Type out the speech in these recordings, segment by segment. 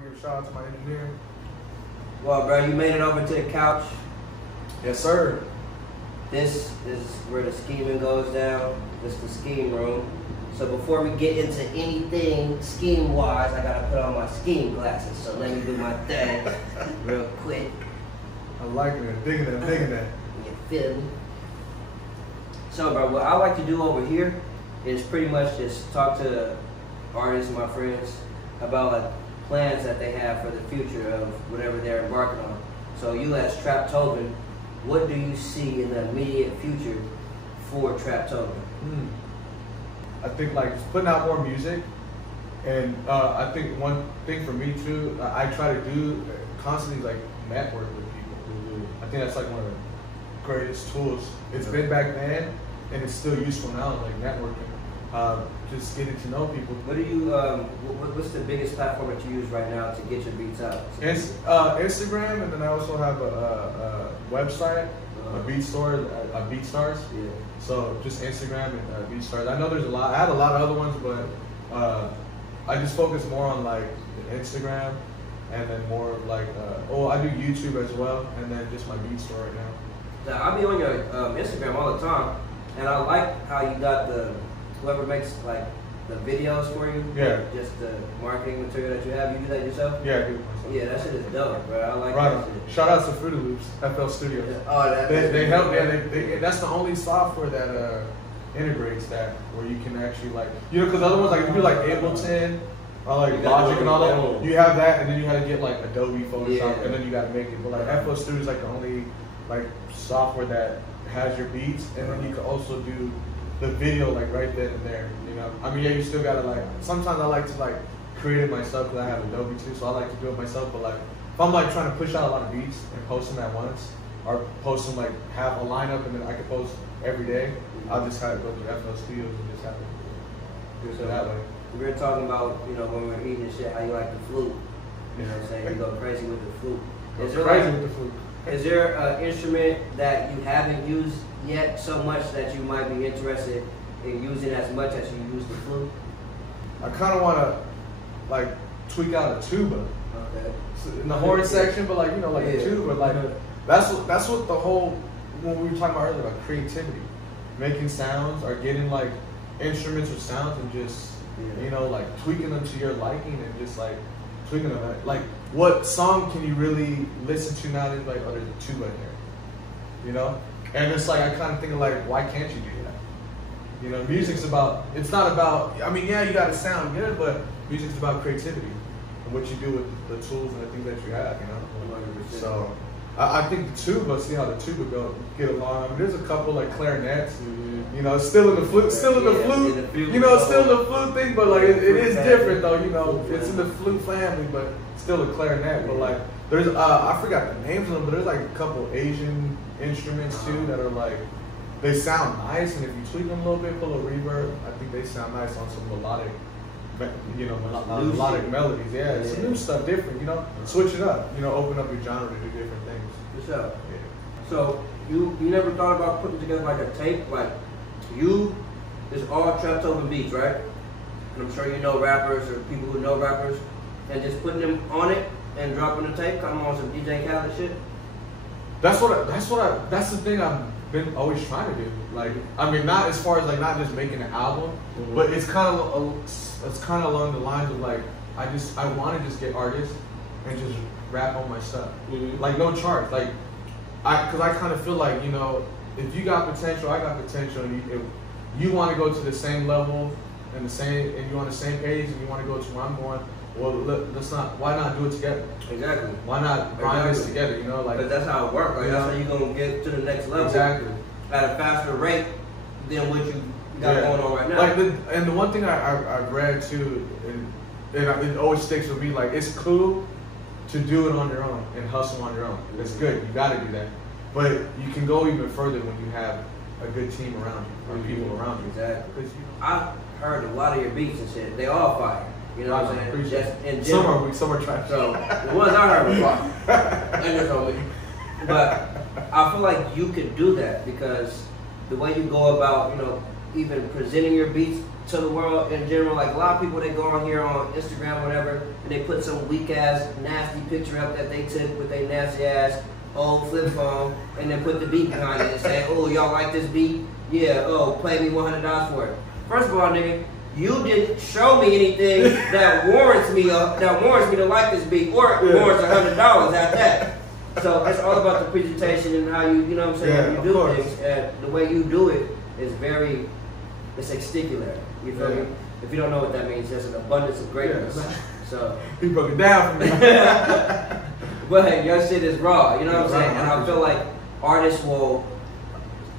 want to give a shout out to my engineer. Well, bro, you made it over to the couch. Yes, sir. This is where the scheming goes down. This is the scheme room. So before we get into anything scheme-wise, I gotta put on my scheme glasses. So let me do my thing real quick. I like it. I'm digging it. I'm digging that. You feel me? So, bro, what I like to do over here is pretty much just talk to artists and my friends about like plans that they have for the future of whatever they're embarking on. So you as Traptoven, what do you see in the immediate future for Traptoven? I think like just putting out more music, and I think one thing for me too, I try to do constantly like network with people. I think that's like one of the greatest tools. It's been back then, and it's still useful now, like networking. Just getting to know people. What do you? What's the biggest platform that you use right now to get your beats out? Instagram, and then I also have a website, a beat store, BeatStars. Yeah. So just Instagram and BeatStars. I know there's a lot. I have a lot of other ones, but I just focus more on like Instagram, and then more like I do YouTube as well, and then just my beat store right now. Now, I be on your Instagram all the time, and I like how you got whoever makes like the videos for you. Yeah. Just the marketing material that you have. You do that yourself? Yeah, I do. Yeah, that shit is dope, bro. I like Right. that shit. Shout out to Fruity Loops, FL Studios. Yeah. Oh, They help. Yeah, that's the only software that integrates that, where you can actually like, because other ones like if you do like Ableton or like Logic and all that, you have that, and then you had to get like Adobe Photoshop, and then you got to make it. But like FL Studio is like the only like software that has your beats, and then you can also do the video like right then and there. I mean, yeah, you still gotta like. Sometimes I like to like create it myself because I have Adobe too, so I like to do it myself. But like, if I'm like trying to push out a lot of beats and post them at once, or post them like have a lineup and then I can post every day, I'll just have to go through FL Studios and just have it do it that way. We were talking about when we were eating and shit, how you like the flute. You know what I'm saying? You go crazy with the flute. Is there an instrument that you haven't used yet so much that you might be interested in using as much as you use the flute? I kind of want to like tweak out a tuba. Okay. In the horn section, but like a tuba, like that's what the whole, when we were talking about earlier, about creativity, making sounds or getting like instruments or sounds and just like tweaking them to your liking and just like tweaking them. Like what song can you really listen to now that's like, oh, there's a tuba in there, And it's like I kind of think of like, why can't you do that? Music's about. It's not about. I mean, yeah, you got to sound good, but music's about creativity and what you do with the tools and the things that you have. 100%. So I think the tuba. See how the tuba get along. I mean, there's a couple like clarinets. Still in the flute. Still in the flute. Still in the flute thing, but like it is different though. It's in the flute family, but still a clarinet. But like there's I forgot the names of them, but there's like a couple Asian instruments too that are like. They sound nice, and if you tweak them a little bit, pull a reverb, I think they sound nice on some melodic, melodic melodies. Yeah, it's some new stuff, different. Switch it up. Open up your genre to do different things. For sure. Yeah. So you never thought about putting together like a tape, like it's all Traptoven beats, right? And I'm sure you know rappers or people who know rappers, and just putting them on it and dropping the tape, kind of on some DJ Khaled shit. That's the thing I've been always trying to do. Like, I mean, not as far as like not just making an album, but it's kind of along the lines of like I want to just get artists and just rap on my stuff. Like no charts. Like because I kind of feel like if you got potential, I got potential, and if you want to go to the same level and you're on the same page and you want to go to where I'm going. Well, why not do it together? Exactly. Why not grind this together, But that's how it works. Like, that's how you're going to get to the next level. Exactly. At a faster rate than what you got going on right now. Like the one thing I've read too, and it always sticks with me, like it's cool to do it on your own and hustle on your own. It's good. You got to do that. But you can go even further when you have a good team around you or people around you. Exactly. I've heard a lot of your beats and shit. They all fire. You know what I'm saying? Just in general. Some are trash. So the ones I heard were fire. And just only. But I feel like you could do that because the way you go about, even presenting your beats to the world in general. Like a lot of people, they go on here on Instagram or whatever, and they put some weak ass, nasty picture up that they took with their nasty ass old flip phone, and then put the beat behind it and say, "Oh, y'all like this beat? Yeah. Oh, play me $100 for it." First of all, nigga, you didn't show me anything that warrants me to like this beat, or warrants $100 at that. So it's all about the presentation and how you know what I'm saying, how you do things, and the way you do it is it's exticular. You feel me? If you don't know what that means, there's an abundance of greatness. So he broke it down for me. But hey, your shit is raw. You know what I'm saying? And I feel like artists will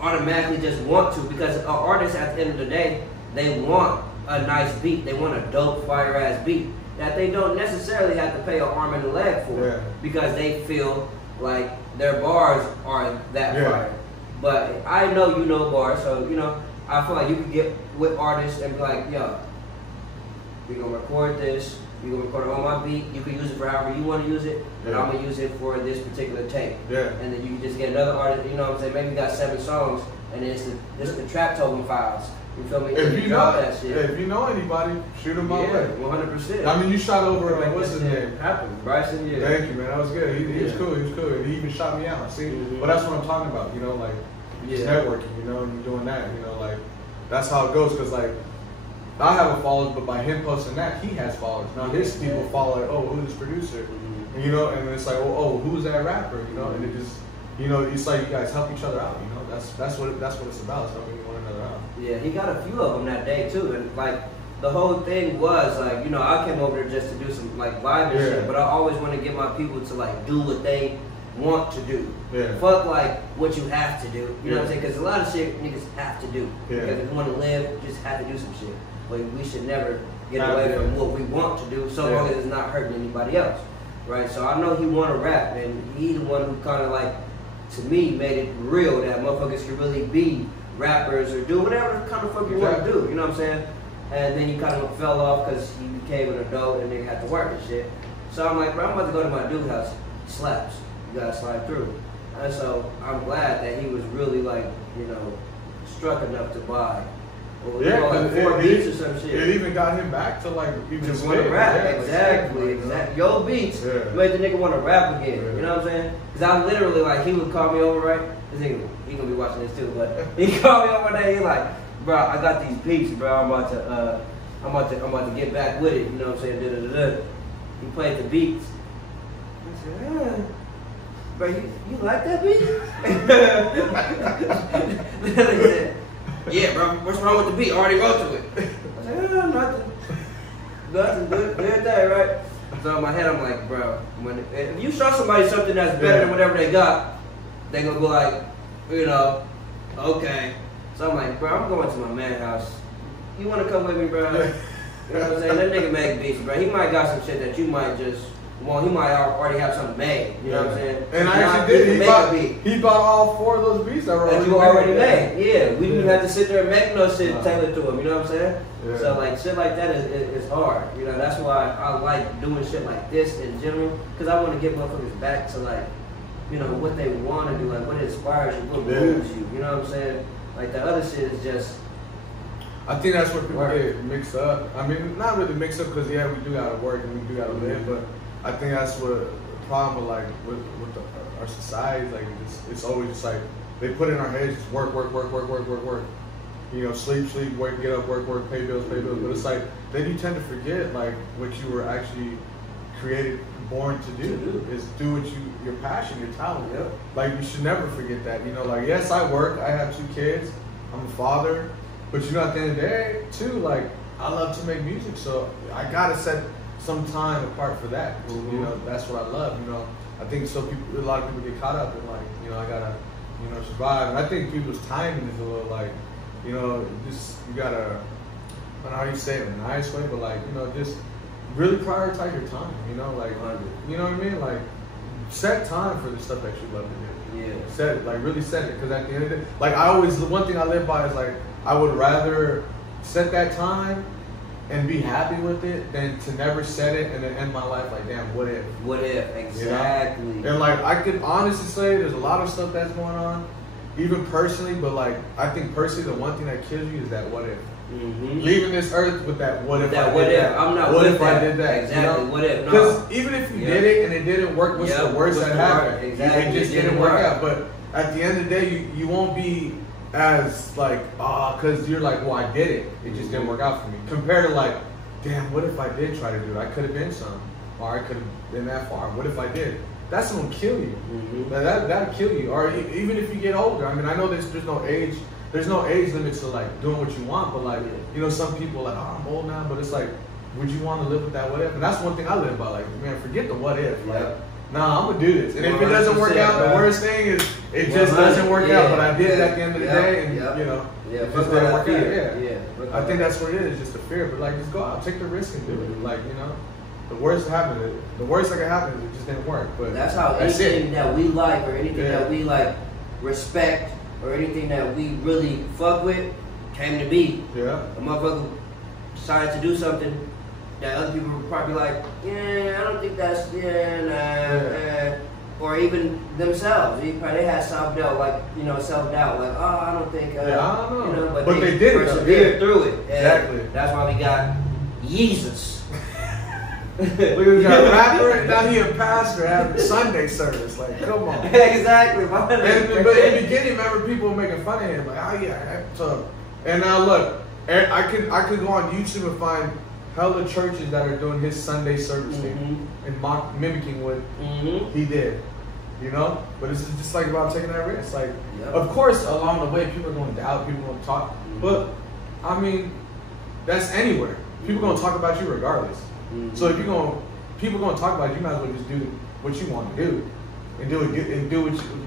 automatically just want to, because an artist at the end of the day, they want a nice beat. They want a dope, fire ass beat that they don't necessarily have to pay an arm and a leg for, because they feel like their bars are that fire. But I know you know bars, so you know I feel like you could get with artists and be like, yo, we gonna record this. You gonna record it on my beat. You can use it for however you want to use it, and I'm gonna use it for this particular tape. And then you can just get another artist. You know what I'm saying? Maybe you got 7 songs, and it's the Traptoven files. You feel me? If you know anybody, shoot them my way. 100%. I mean, you shot over what's his name? Bryson. Yeah. Thank you, man. That was good. He was cool. He was cool. He even shot me out. See, but that's what I'm talking about. You know, like just networking. You know, and you're doing that. You know, like that's how it goes. Cause like I have a followers, but by him posting that, he has followers. Now his people follow like, oh, who's this producer? And, you know, and it's like, oh, who's that rapper? You know, and it just, you know, it's like you guys help each other out. You know, that's what it's about. It's helping one another out. Yeah, he got a few of them that day too, and like the whole thing was like, you know, I came over there just to do some like live and shit, but I always want to get my people to like do what they want to do. Fuck like what you have to do. You know what I'm saying? Because a lot of shit niggas have to do. Because if you want to live, you just have to do some shit. But we should never get away from what we want to do, so long as it's not hurting anybody else, right? So I know he want to rap, and he the one who kind of like, to me, made it real that motherfuckers could really be rappers or do whatever kind of fuck you want to do, you know what I'm saying? And then he kind of fell off because he became an adult and they had to work and shit. So I'm like, bro, I'm about to go to my dude's house. He slaps. You gotta slide through. And so I'm glad that he was really like, you know, struck enough to buy. Or, you know, like 4 beats or some shit. It even got him back to like even just want to rap. Exactly. Yo beats made the nigga want to rap again. You know what I'm saying? Because I literally like, he would call me over, right? He gonna be watching this too, but he called me over one day. He like, bro, I got these beats, bro. I'm about to get back with it. You know what I'm saying? Da-da-da-da. He played the beats. I said, bro, you like that beat? He said, yeah, bro. What's wrong with the beat? I already wrote to it. I said, nothing. Nothing. Good day, right? So in my head, I'm like, bro, if you show somebody something that's better than whatever they got, they gonna be like, you know, okay. So I'm like, bro, I'm going to my man's house. You wanna come with me, bro? You know what I'm saying? That nigga make beats, bro. He might got some shit that you might just, well, he might already have something made. You know what I'm saying? And I actually did. He bought all 4 of those beats that you already made. Yeah, we didn't have to sit there and make no shit tailored to him. You know what I'm saying? So like shit like that is hard. You know, that's why I like doing shit like this in general, because I want to get motherfuckers back to like, you know, what they want to do, like what inspires you, what moves you. You know what I'm saying? Like the other shit is just. I think that's where people get mixed up. I mean, not really mixed up because we do gotta work and we do gotta live, but I think that's what the problem with like with our society. Like it's always just like they put in our heads just work. You know, sleep, work, get up, work, pay bills. But it's like then you tend to forget like what you were actually created, born to do. Is do what your passion, your talent. Like you should never forget that. You know, like yes, I work. I have 2 kids. I'm a father. But you know, at the end of the day, too, like I love to make music, so I gotta set some time apart for that. You know, that's what I love. You know, I think a lot of people get caught up in like, you know, I gotta, you know, survive. And I think people's timing is a little like, you know, just you gotta, I don't know how you say it in a nice way, but like, you know, just really prioritize your time. You know, like, you know what I mean? Like, set time for the stuff that you love to do. Set it, like really set it, because at the end of the day, like the one thing I live by is like, I would rather set that time and be happy with it than to never set it and then end my life like, damn, what if? What if? Exactly. You know? And like, I could honestly say there's a lot of stuff that's going on, even personally, but like, I think personally the one thing that kills you is that what if. leaving this earth with that what if I did that? I'm not what with if that. I did that? Exactly. You know? What if? Because even if you did it and it didn't work, what's the worst that happened? Exactly. It just didn't work out. But at the end of the day, you won't be as like, because you're like, well, I did it. It just didn't work out for me. Compared to like, damn, what if I did try to do it? I could have been some. Or I could have been that far. What if I did? That's gonna kill you. That'll kill you. Or even if you get older. I mean, I know there's no age limit to like doing what you want. But like, you know, some people are like, oh, I'm old now. But it's like, would you want to live with that what if? And that's one thing I live by. Like, man, forget the what if. Like, nah, I'm gonna do this. And if it doesn't work out, the worst thing is it just doesn't work out. But I did it at the end of the day, and you know, it just didn't work out. I think that's what it is. Just the fear. But like, just go out, take the risk, and do it. Like, you know. The worst that could happen is it just didn't work. But that's how anything that we like or anything that we like respect or anything that we really fuck with came to be. Yeah. A motherfucker decided to do something that other people would probably like, I don't think that's or even themselves. They had self-doubt, like, you know, self-doubt, like, I don't think I don't know. You know, but they did persevered through it. And exactly. That's why we got Jesus. We got a rapper and now he a pastor having Sunday service. Like, come on. Exactly. But in the beginning, remember people were making fun of him, like, oh yeah, that's tough. And now look, I could go on YouTube and find hella churches that are doing his Sunday service thing and mimicking what he did. You know? But it's just like about taking that risk. Like, of course, along the way, people are going to doubt, people are going to talk. But I mean, that's anywhere. People are going to talk about you regardless. So if people gonna talk about it, you might as well just do what you want to do, and do what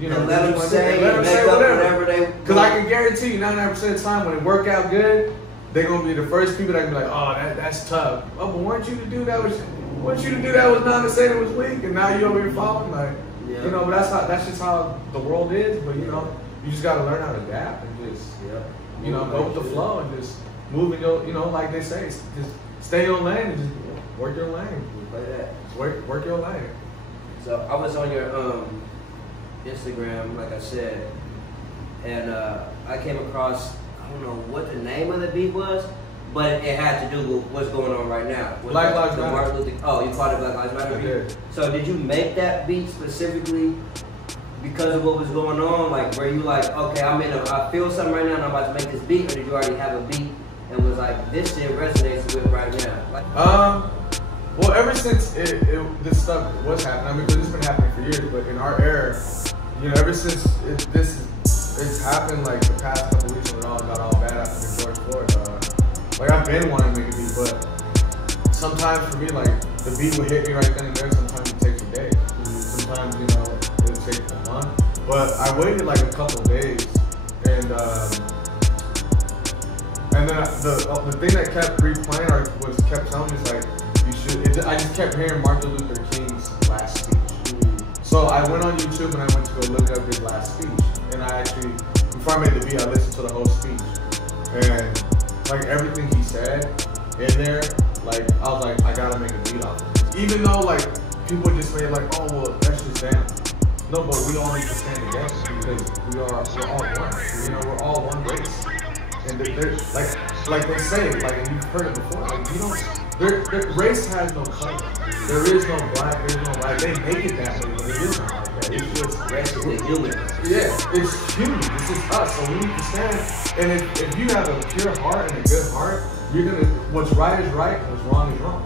you know. And let them say whatever they. Because I can guarantee you, 99% of the time when it work out good, they're gonna be the first people that can be like, oh, that's tough. Oh, but weren't you to do that? Was not to say it was weak, and now you over here following like, you know. But that's just how the world is. But you know, you just gotta learn how to adapt and just, you know, go with the flow and just move in your, you know, like they say, just stay in your lane and just. Work your lane. Like that. Work your lane. So I was on your Instagram, like I said, and I came across, I don't know what the name of the beat was, but it had to do with what's going on right now. Black Lives Matter. Oh, you called it Black Lives Matter? I did. So did you make that beat specifically because of what was going on? Like, were you like, okay, I feel something right now and I'm about to make this beat, or did you already have a beat and was like, this shit resonates with right now? Like, well, ever since this stuff was happening, I mean, because it's been happening for years, but in our era, you know, ever since it's happened, like the past couple weeks when it all got all bad after the George Floyd, like I've been wanting to make a beat, but sometimes for me, like the beat will hit me right then and there. Sometimes it takes a day. Sometimes, you know, it'll take a month. But I waited like a couple of days, and then the thing that kept replaying kept telling me is like. I just kept hearing Martin Luther King's last speech. So I went on YouTube and I went to go look up his last speech. And I actually, before I made the beat, I listened to the whole speech. And like everything he said in there, like I was like, I gotta make a beat off of this. Even though like people just say like, oh well, that's just them. No, but we all need to stand together because we're all one. You know, we're all one race. And there's like they say, like, and you've heard it before, like you don't. Race has no color. There is no black, there is no white. They make it that way, but it isn't like that. It's just race is human. Yeah, it's human. This is us. So we need to stand. And if you have a pure heart and a good heart, you're gonna. What's right is right, what's wrong is wrong,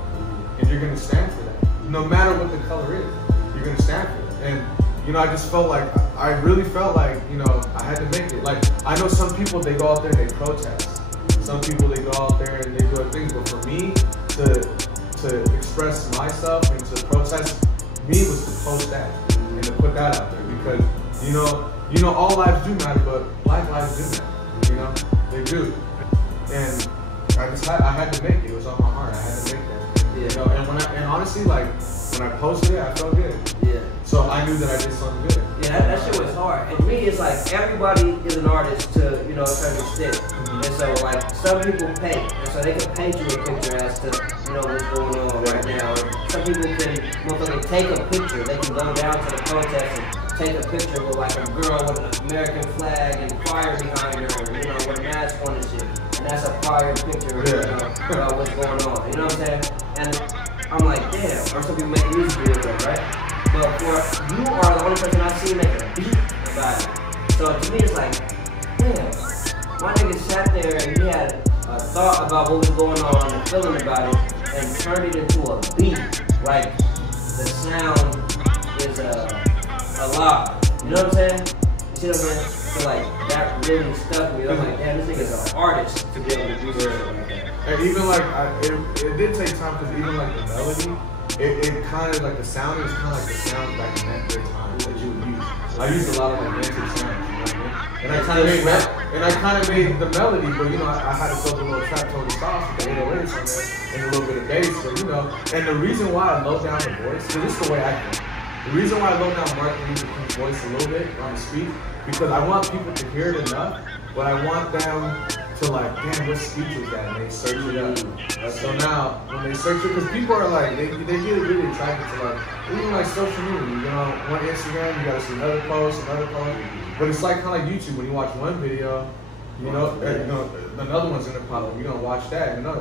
and you're gonna stand for that. No matter what the color is, you're gonna stand for it. And you know, I just felt like I really felt like, you know, I had to make it. Like I know some people, they go out there and they protest. Some people, they go out there and they do other things, but for me, to express myself and to protest me was to post that and to put that out there because you know all lives do matter, but black lives do matter. You know, they do. And I had to make it. It was on my heart. I had to make that. Yeah. You know, and honestly, like when I posted it, I felt good. Yeah. So I knew that I did something good. Yeah, that shit was hard. And to me, it's like everybody is an artist to, you know, a certain extent. And so, like, some people paint. And so they can paint you a picture as to, you know, what's going on right now. Or some people can take a picture. They can go down to the protest and take a picture with, like, a girl with an American flag and fire behind her, you know, with a mask on and shit. and that's a prior picture about what's going on. You know what I'm saying? And I'm like, damn. Or some people make music videos, though, right? But you are the only person I've seen make a beat about it. So to me, it's like, damn, my nigga sat there and he had a thought about what was going on and feeling about it and turned it into a beat. Like the sound is alive. You know what I'm saying? You see what I'm saying? So like that really stuck with me. I'm like, damn, this nigga's an artist to be able to do something like that. And even like, it did take time because even like the melody, it kind of like the sound is kind of like the sound back in that great time that you would use. I used a lot of like vintage sounds, you know what I mean? And I kind of made the melody, but you know, I had to throw the little Traptoven sauce with the 808s on there and a little bit of bass, but you know. And the reason why I low down the voice, so this is the way I think. The reason why I low down Martin Luther King's voice a little bit on the speech, because I want people to hear it enough, but I want them to like, damn, what speech was that? And they search it up. So now, when they search it, because people are like, they get really attracted to like, even like social media. You know, on Instagram, you gotta see another post. But it's like kind of like YouTube. When you watch one video, you know, another one's gonna pop up. You're gonna watch that, you know.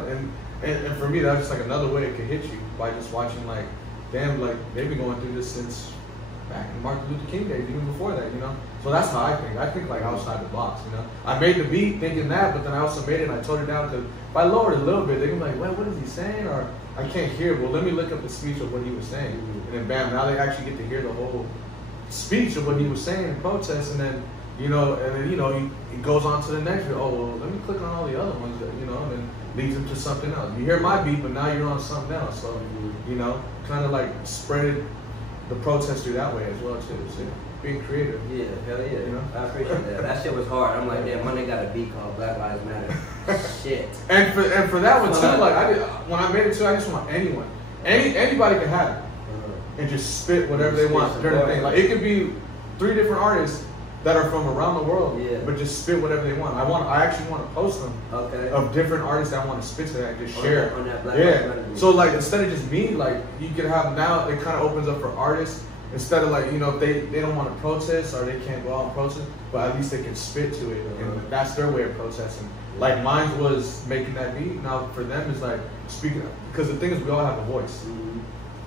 And for me, that's just like another way it could hit you by just watching like, damn, like they've been going through this since back in Martin Luther King days, even before that, you know. So that's how I think. I think like outside the box, you know. I made the beat thinking that, but then I also made it and I toned it down because if I lowered it a little bit, they're gonna be like, what is he saying? Or I can't hear it. Well, let me look up the speech of what he was saying. And then bam, now they actually get to hear the whole speech of what he was saying in protest, and then, you know, he goes on to the next video. Oh, well, let me click on all the other ones, that, you know, and then leads him to something else. You hear my beat, but now you're on something else. So, you know, kind of like spread the protest through that way as well, too. So, being creative. Yeah, hell yeah. You know? I appreciate that. That shit was hard. I'm like, damn, my nigga got a beat called Black Lives Matter. Shit. And for that one too, like when I made it too, I just want anyone. Anybody can have it. And just spit whatever they want during the thing. Like it could be 3 different artists that are from around the world, but just spit whatever they want. I actually want to post them of different artists that want to spit to that and just share. On that Black Lives Matter. So like instead of just me, like you can have now it kind of opens up for artists. Instead of like, you know, if they don't want to protest or they can't go out and protest, but at least they can spit to it. And that's their way of protesting. Like mine was making that beat. Now for them it's like speaking, because the thing is we all have a voice.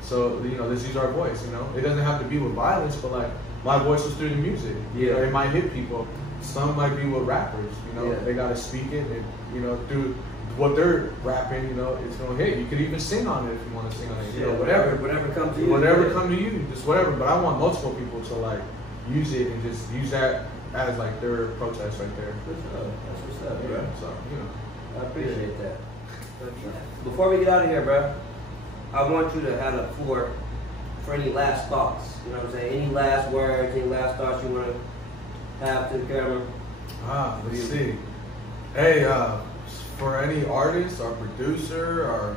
So, you know, let's use our voice, you know. It doesn't have to be with violence, but like my voice was through the music. You know, it might hit people. Some might be with rappers, you know. They gotta speak it and, you know, through what they're rapping, you know, it's gonna hit. You could even sing on it if you want to sing on it. You know, whatever comes to you. Whatever come to you, just whatever. But I want multiple people to like use it and just use that as like their protest right there. That's what's up, bro. Yeah. So, you know. I appreciate that. Before we get out of here, bro, I want you to have the floor for any last thoughts. You know what I'm saying? Any last words, any last thoughts you want to have to the camera? Let's see. Hey, for any artist or producer or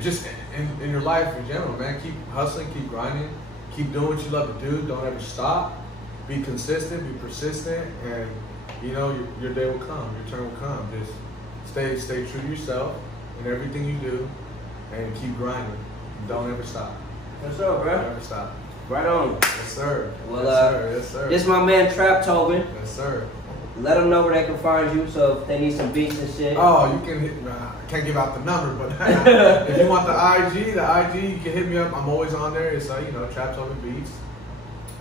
just in your life in general, man, keep hustling, keep grinding, keep doing what you love to do. Don't ever stop. Be consistent, be persistent, and you know your day will come, your turn will come. Just stay true to yourself in everything you do, and keep grinding. Don't ever stop. What's up, bro? Don't ever stop. Right on. Yes, sir. Well, yes, sir. This is my man Traptoven. Yes, sir. Let them know where they can find you, so if they need some beats and shit. Oh, you can hit. I can't give out the number, but if you want the IG, you can hit me up. I'm always on there. It's you know, Traptoven Beats.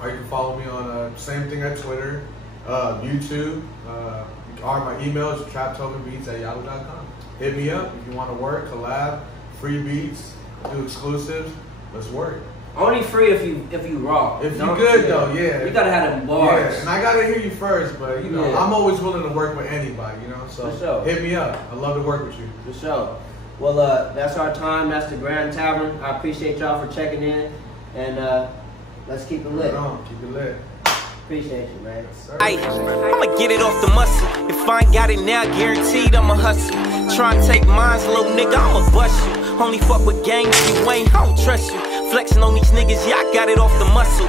Or you can follow me on same thing at Twitter, YouTube. Or my email is traptovenbeats@yahoo.com. Hit me up if you want to work, collab, free beats, do exclusives. Let's work. Only free if you raw. If you good though, yeah. You gotta have them bars. Yeah, and I gotta hear you first, but you know, I'm always willing to work with anybody, you know. So for sure. Hit me up. I love to work with you. For sure. Well, that's our time. That's the Grand Tavern. I appreciate y'all for checking in, and let's keep it lit. Right on. Keep it lit. Appreciate you, man. I'ma get it off the muscle. If I ain't got it now, guaranteed I'ma hustle. Try and take mines, little nigga, I'ma bust you. Only fuck with gangs, you ain't, I don't trust you. Flexing on these niggas, yeah, I got it off the muscle.